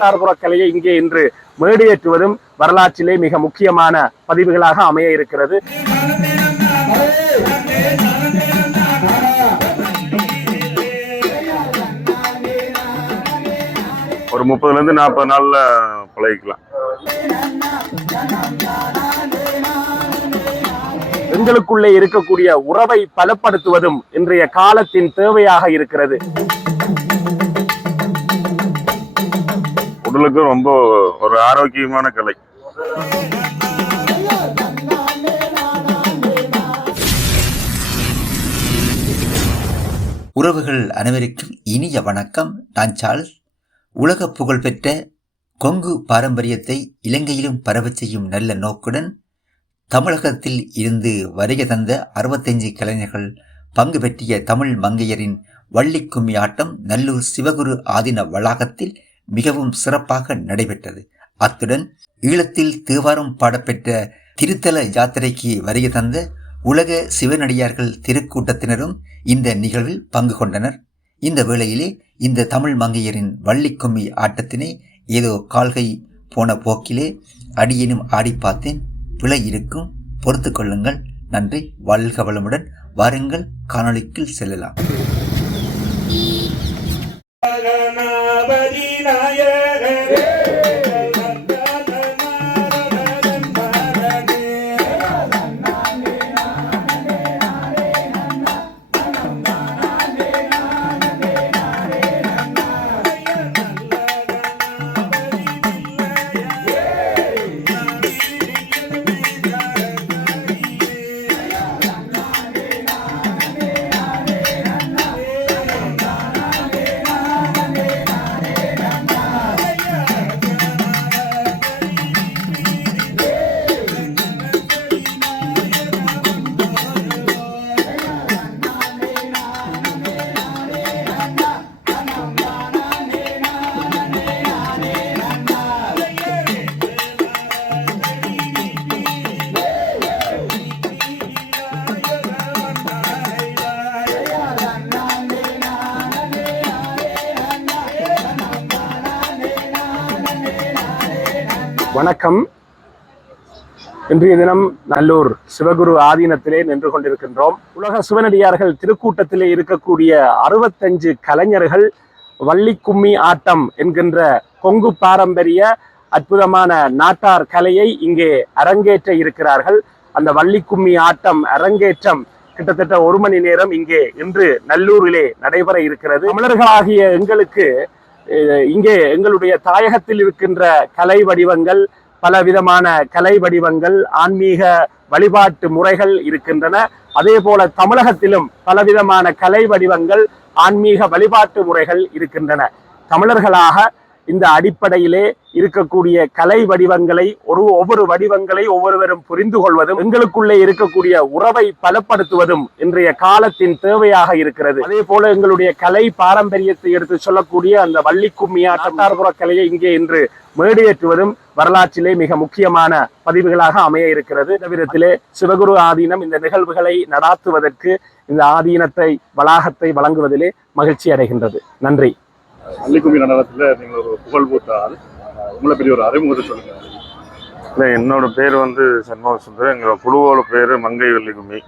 நாட்டார்புற கலையை இங்கே இன்று மேடையேற்றுவதும் வரலாற்றிலே மிக முக்கியமான பதிவுகளாக அமைய இருக்கிறது. ஒரு முப்பதுல இருந்து நாற்பது நாள்ல பழகிக்கலாம். எங்களுக்குள்ளே இருக்கக்கூடிய உறவை பலப்படுத்துவதும் இன்றைய காலத்தின் தேவையாக இருக்கிறது. உடலுக்கும் ரொம்ப ஒரு ஆரோக்கியமான கலை. உறவுகள் அனைவருக்கும் இனிய வணக்கம். நான் சார்ல்ஸ். உலக புகழ்பெற்ற கொங்கு பாரம்பரியத்தை இலங்கையிலும் பரவச் செய்யும் நல்ல நோக்குடன் தமிழகத்தில் இருந்து வருகை தந்த அறுபத்தஞ்சு கலைஞர்கள் பங்கு பெற்றிய தமிழ் மங்கையரின் வள்ளி கும்மி ஆட்டம் நல்லூர் சிவகுரு ஆதீன வளாகத்தில் மிகவும் சிறப்பாக நடைபெற்றது. அத்துடன் ஈழத்தில் தேவாரம் பாடப்பெற்ற திருத்தல யாத்திரைக்கு வருகை தந்த உலக சிவனடியார்கள் திருக்கூட்டத்தினரும் இந்த நிகழ்வில் பங்கு கொண்டனர். இந்த வேளையிலே இந்த தமிழ் மங்கையரின் வள்ளி கும்மி ஆட்டத்தினை ஏதோ கால்கை போன போக்கிலே அடியேனும் ஆடி பார்த்தேன். பிழை இருக்கும். பொறுத்து கொள்ளுங்கள். நன்றி. வாழ்க வளமுடன். வாருங்கள். காணொளிக்குள் செல்லலாம். வணக்கம் இன்றைய தினம் நல்லூர் சிவகுரு ஆதீனத்திலே நின்று கொண்டிருக்கின்றோம். உலக சிவனடியார்கள் திருக்கூட்டத்திலே இருக்கக்கூடிய அறுபத்தஞ்சு கலைஞர்கள் வள்ளிக்கும்மி ஆட்டம் என்கின்ற கொங்கு பாரம்பரிய அற்புதமான நாட்டார் கலையை இங்கே அரங்கேற்ற இருக்கிறார்கள். அந்த வள்ளி கும்மி ஆட்டம் அரங்கேற்றம் கிட்டத்தட்ட ஒரு மணி நேரம் இங்கே இன்று நல்லூரிலே நடைபெற இருக்கிறது. தமிழர்களாகிய எங்களுக்கு இங்கே எங்களுடைய தாயகத்தில் இருக்கின்ற கலை வடிவங்கள் பல விதமான கலை வடிவங்கள் ஆன்மீக வழிபாட்டு முறைகள் இருக்கின்றன. அதே போல தமிழகத்திலும் பலவிதமான கலை வடிவங்கள் ஆன்மீக வழிபாட்டு முறைகள் இருக்கின்றன. தமிழர்களாக இந்த அடிப்படையிலே இருக்கக்கூடிய கலை வடிவங்களை ஒரு ஒவ்வொரு வடிவங்களை ஒவ்வொருவரும் புரிந்து கொள்வதும் எங்களுக்குள்ளே இருக்கக்கூடிய உறவை பலப்படுத்துவதும் இன்றைய காலத்தின் தேவையாக இருக்கிறது. அதே போல எங்களுடைய கலை பாரம்பரியத்தை எடுத்து சொல்லக்கூடிய அந்த வள்ளி கும்மியாட்டார்புற கலையை இங்கே இன்று மேடையேற்றுவதும் வரலாற்றிலே மிக முக்கியமான பதிவுகளாக அமைய இருக்கிறது. இந்த விதத்திலே சிவகுரு ஆதீனம் இந்த நிகழ்வுகளை நடாத்துவதற்கு இந்த ஆதீனத்தை வளாகத்தை வழங்குவதிலே மகிழ்ச்சி அடைகின்றது. நன்றி. பள்ளிக்கும்மி நடனத்துல நீங்க ஒரு புகழ் பூத்த ஆள். உங்களை பெரிய ஒரு அறிமுகத்தை சொல்லுங்க. இல்லை என்னோட பேர் வந்து சண்முக சுந்தரம். எங்கள் குழுவோட பேர் மங்கை வெள்ளிக்கும்மி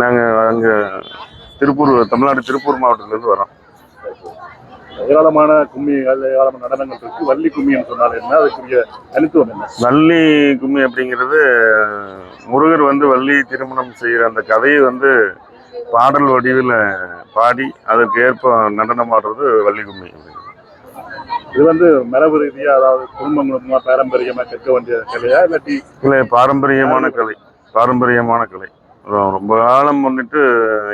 நாங்கள் அங்கே திருப்பூர் தமிழ்நாடு திருப்பூர் மாவட்டத்திலேருந்து வரோம். ஏராளமான கும்மிகள் ஏராளமான நடனங்கள் இருக்கு. வள்ளி கும்மின்னு சொன்னால் என்ன? அதுக்குரிய தனித்துவம் என்ன? வள்ளி கும்மி அப்படிங்கிறது முருகர் வந்து வள்ளி திருமணம் செய்கிற அந்த கதையை வந்து பாடல் வடிவில் பாடி அதற்கு ஏற்ப நடனம் ஆடுறது வள்ளி கும்மி இது வந்து மரபு ரீதியா அதாவது குடும்பங்களுமா பாரம்பரியமா கற்க வேண்டிய கலையா இல்லாட்டி இல்லை பாரம்பரியமான கலை. பாரம்பரியமான கலை. ரொம்ப காலம் வந்துட்டு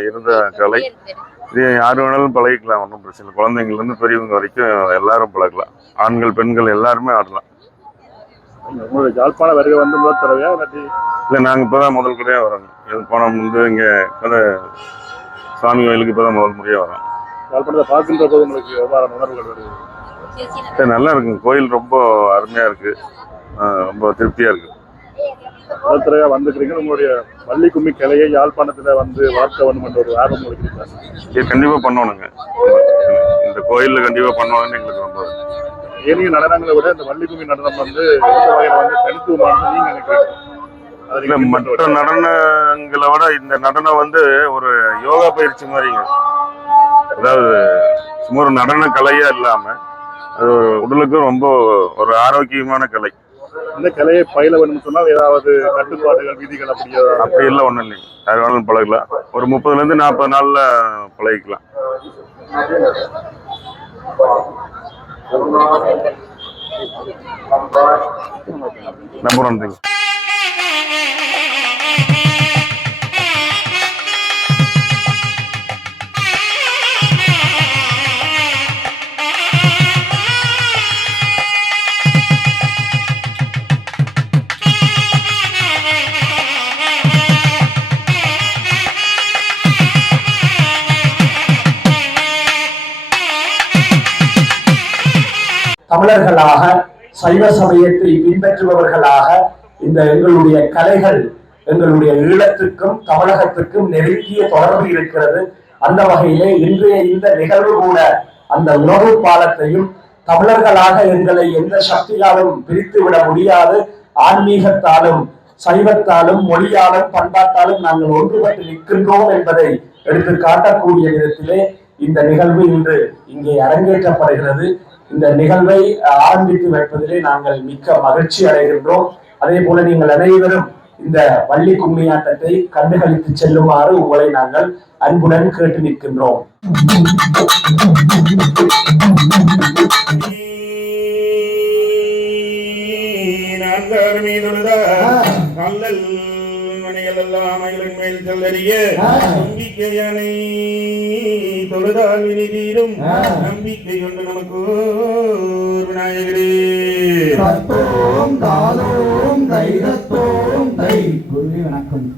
இருந்த கலை. இது யார் வேணாலும் பழகிக்கலாம் ஒன்றும் பிரச்சனை இல்லை. குழந்தைங்கள்லேருந்து பெரியவங்க வரைக்கும் எல்லாரும் பழகலாம். ஆண்கள் பெண்கள் எல்லாருமே ஆடலாம். உங்களுடைய யாழ்ப்பாண வருகை வந்து முதல் தடவையா இல்லாட்டி? இல்லை நாங்கள் இப்போ தான் முதல் முறையாக வரோங்க இது போனோம் வந்து இங்கே இப்போ சாமி கோயிலுக்கு இப்போ தான் முதல் முறையாக வரோம். யாழ்ப்பாணத்தை பார்க்கின்ற போது உங்களுக்கு எவ்வாறான உணர்வுகள் வருது? சரி, நல்லா இருக்குங்க கோயில் ரொம்ப அருமையாக இருக்குது ரொம்ப திருப்தியாக இருக்குது முதல் தடவையா வந்துக்கிறீங்க உங்களுடைய வள்ளி கும்மி கலையை யாழ்ப்பாணத்துல வந்து வளர்க்க வேண்டும் என்ற ஒரு ஆர்வம் உங்களுக்கு இது கண்டிப்பாக பண்ணணுங்க. இந்த கோயிலில் கண்டிப்பாக பண்ணணும்னு எங்களுக்கு ரொம்ப ஏனைய நடனங்களை விட இந்த வள்ளி கும்மி நடனம் வந்து எந்த வகையில வந்து தனித்துவமானது நீங்க நினைக்கிறீங்க? இல்ல மற்ற. நடனங்களை விட இந்த நடனம் வந்து ஒரு யோகா பயிற்சி மாதிரிங்க. அதாவது சும்மா ஒரு நடன கலையா இல்லாம அது உடலுக்கும் ரொம்ப ஒரு ஆரோக்கியமான கலை. இந்த கலையை பயில வேணும்னு சொன்னால் ஏதாவது கட்டுப்பாடுகள் விதிகள் அப்படியே? அப்படி எல்லாம் ஒண்ணும் இல்லைங்க. யார் வேணாலும் பழகலாம். ஒரு முப்பதுல இருந்து நாற்பது நாள்ல பழகிக்கலாம். ரொம்ப நன்றிங்க தமிழர்களாக சைவ சமயத்தை பின்பற்றுபவர்களாக இந்த எங்களுடைய கலைகள் எங்களுடைய ஈழத்துக்கும் தமிழகத்துக்கும் நெருங்கிய தொடர்பு இருக்கிறது. அந்த வகையிலே இன்றைய இந்த நிகழ்வு கூட அந்த உணவு பாலத்தையும் தமிழர்களாக எங்களை எந்த சக்தியாலும் பிரித்து விட முடியாது. ஆன்மீகத்தாலும் சைவத்தாலும் மொழியாலும் பண்பாட்டாலும் நாங்கள் ஒன்றுபட்டு நிற்கின்றோம் என்பதை எடுத்து காட்டக்கூடிய விதத்திலே இந்த நிகழ்வு இன்று இங்கே அரங்கேற்றப்படுகிறது. இந்த நிகழ்வை ஆரம்பித்து வைப்பதிலே நாங்கள் மிக்க மகிழ்ச்சி அடைகின்றோம். அதே போல நீங்கள் அனைவரும் இந்த வள்ளி கும்மியாட்டத்தை கண்டுகளித்து செல்லுமாறு உங்களை நாங்கள் அன்புடன் கேட்டு நிற்கின்றோம். மணிகள் எல்லாம் மயிலின் மேல் செல்லறிய நம்பிக்கையானை தொழுதால் வினை தீரும் நம்பிக்கை கொண்டு நமக்கு விநாயகரே. தத்தோம் தாளோம் தைரத்தோம் தை. குருவி வணக்கம்.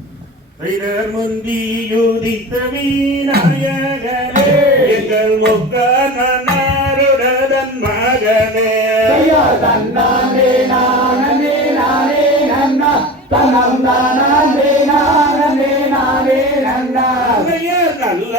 வைரர் முந்தி யூதித்த விநாயகரே எங்கள் முக்காருடன் மகனே. ஐயா தனம் தானே நானே நானே நன்னா நல்ல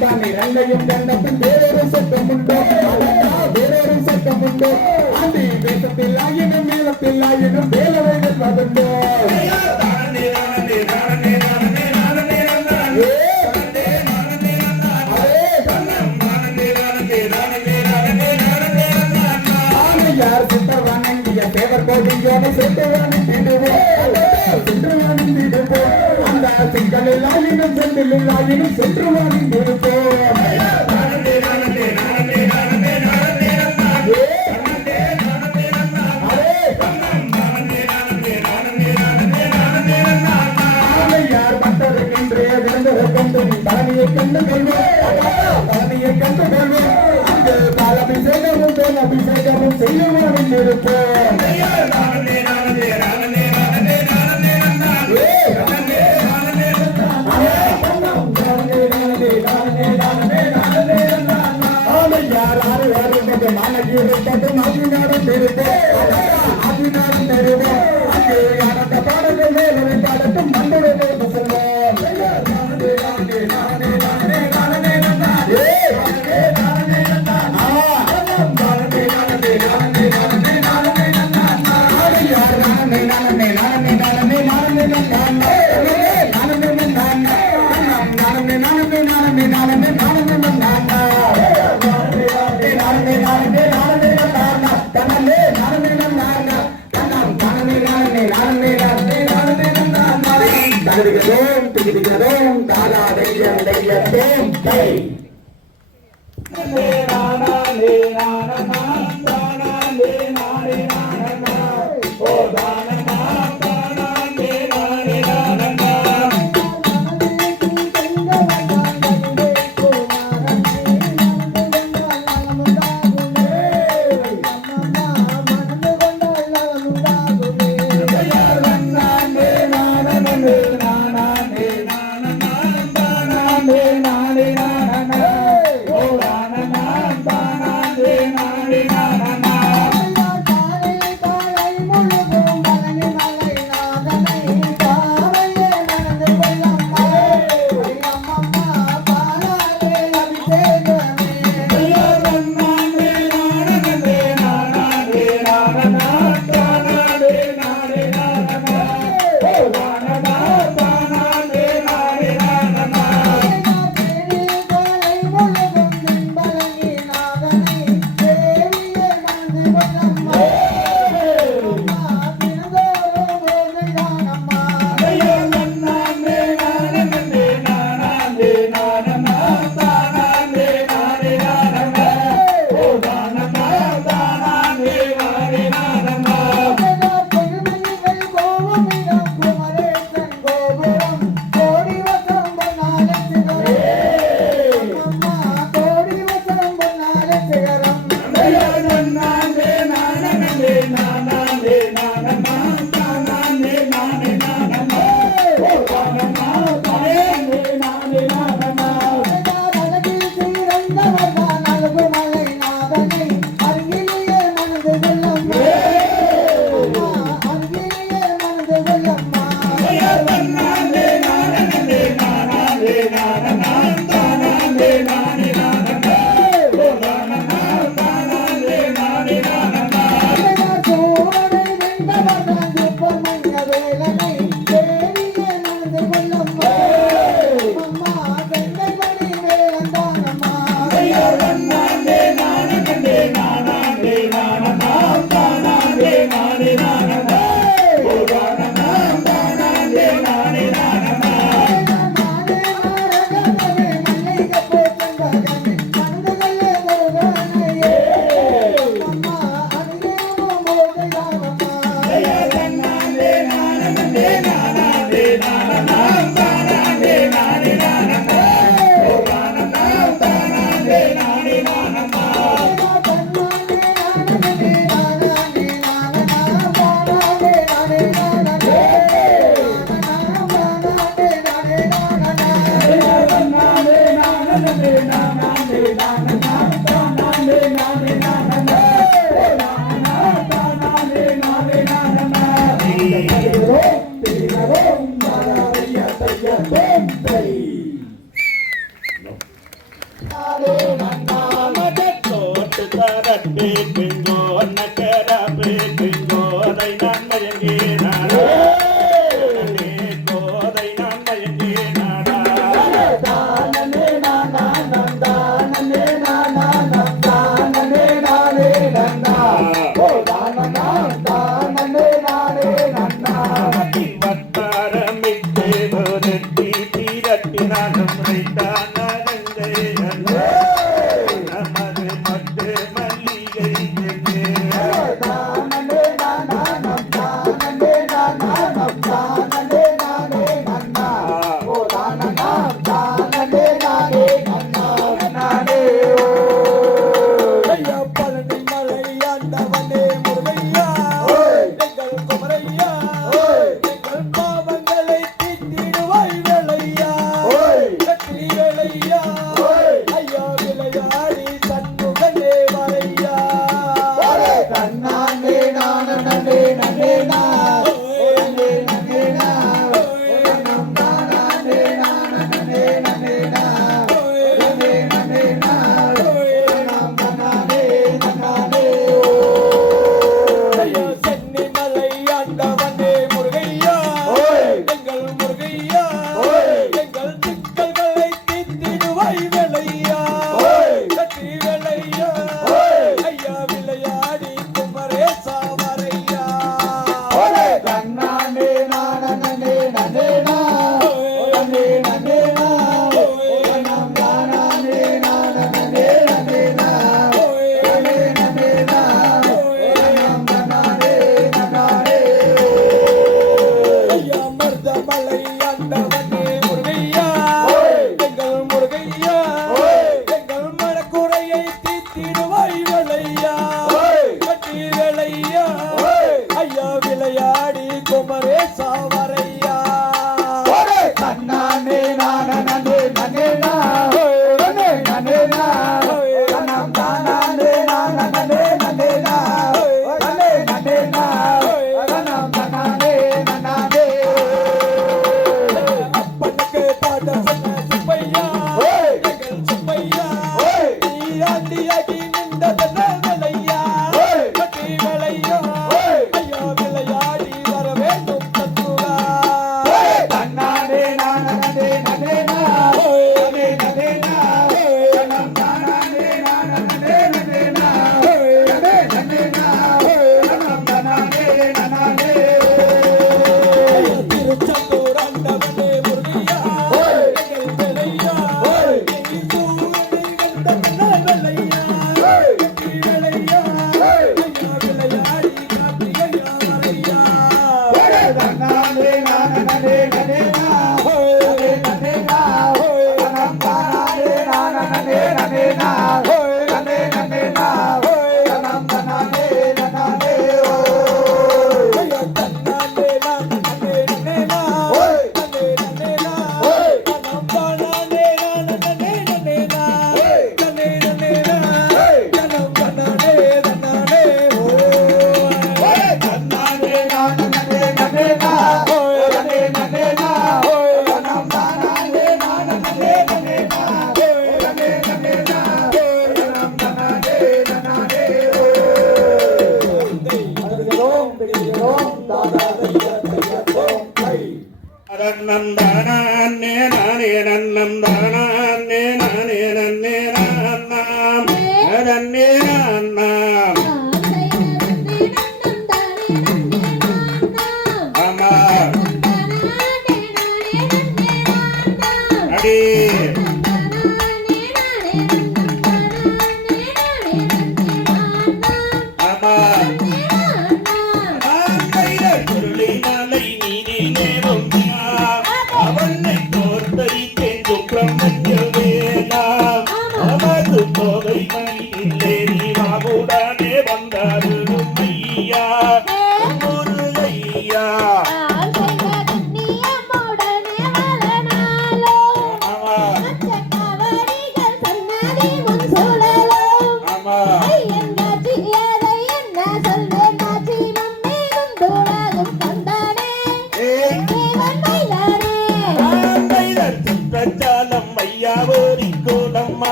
தான் இரண்டையும் கண்டப்பின் வேறொரு சட்டம் உண்டோ வேறொரு சட்டம் உண்டோ ஆண்டி தேசத்தில் ஆயினும் மேலத்தில் ஆயினும் வேலவை வெல்வதுண்டோ யார் சித்தவானங்கிய தேவர் கோடியோட செட்டுவானி சென்றுவானி அந்த சிங்களில் ஆயினும் சென்றில் ஆயினும் சென்றுவானி இருப்போம். கண்டு கொள்வோம் கண்டு கொள்வோம் அங்கு பாலபிஷேகமும் தேன் அபிஷேகமும் செய்யுவானில் இருப்போம் யார் day.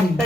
அந்த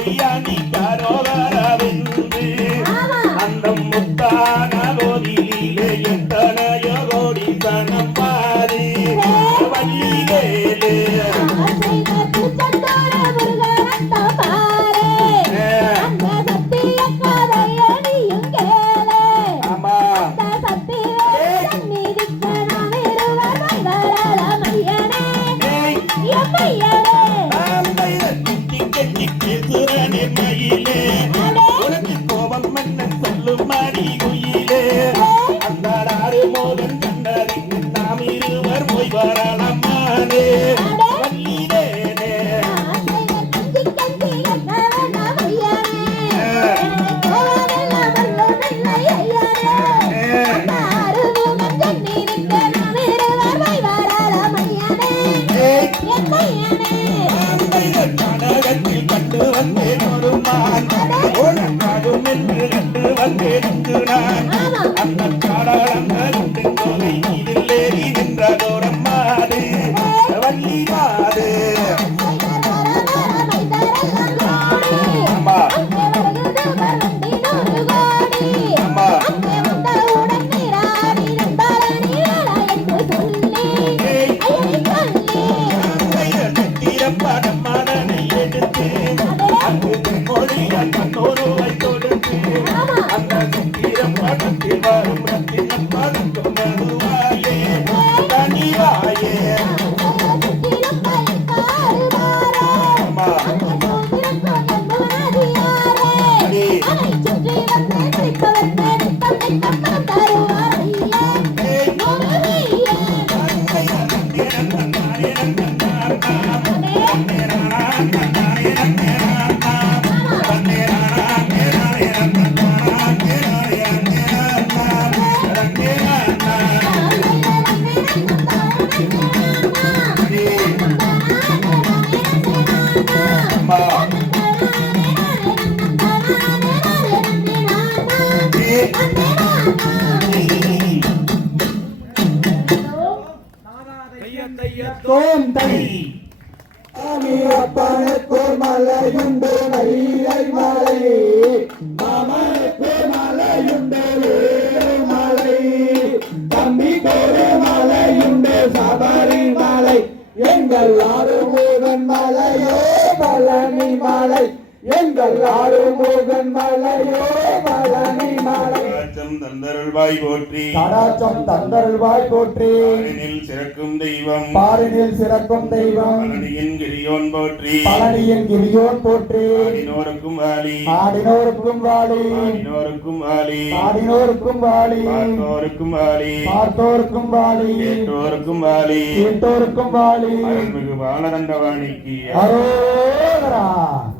கடாச்சம் தந்தருள்வாய் போற்றி. பாரினில் சிறக்கும் தெய்வம். பாரினில் சிறக்கும் தெய்வம். பழனியின் கிரியோன் போற்றி. பழனியின் கிரியோன் போற்றி. ஆடினோருக்கும் வாலி. ஆடினோருக்கும் வாழி ஆடினோருக்கும் வாலி. ஆடினோருக்கும் வாழி பார்த்தோருக்கும் வாலி. பார்த்தோருக்கும் வாழி கேட்டோருக்கும் வாலி. கேட்டோருக்கும் வாழி அருள்மிகு பாலதண்டவாணிக்கு. அரோகரா.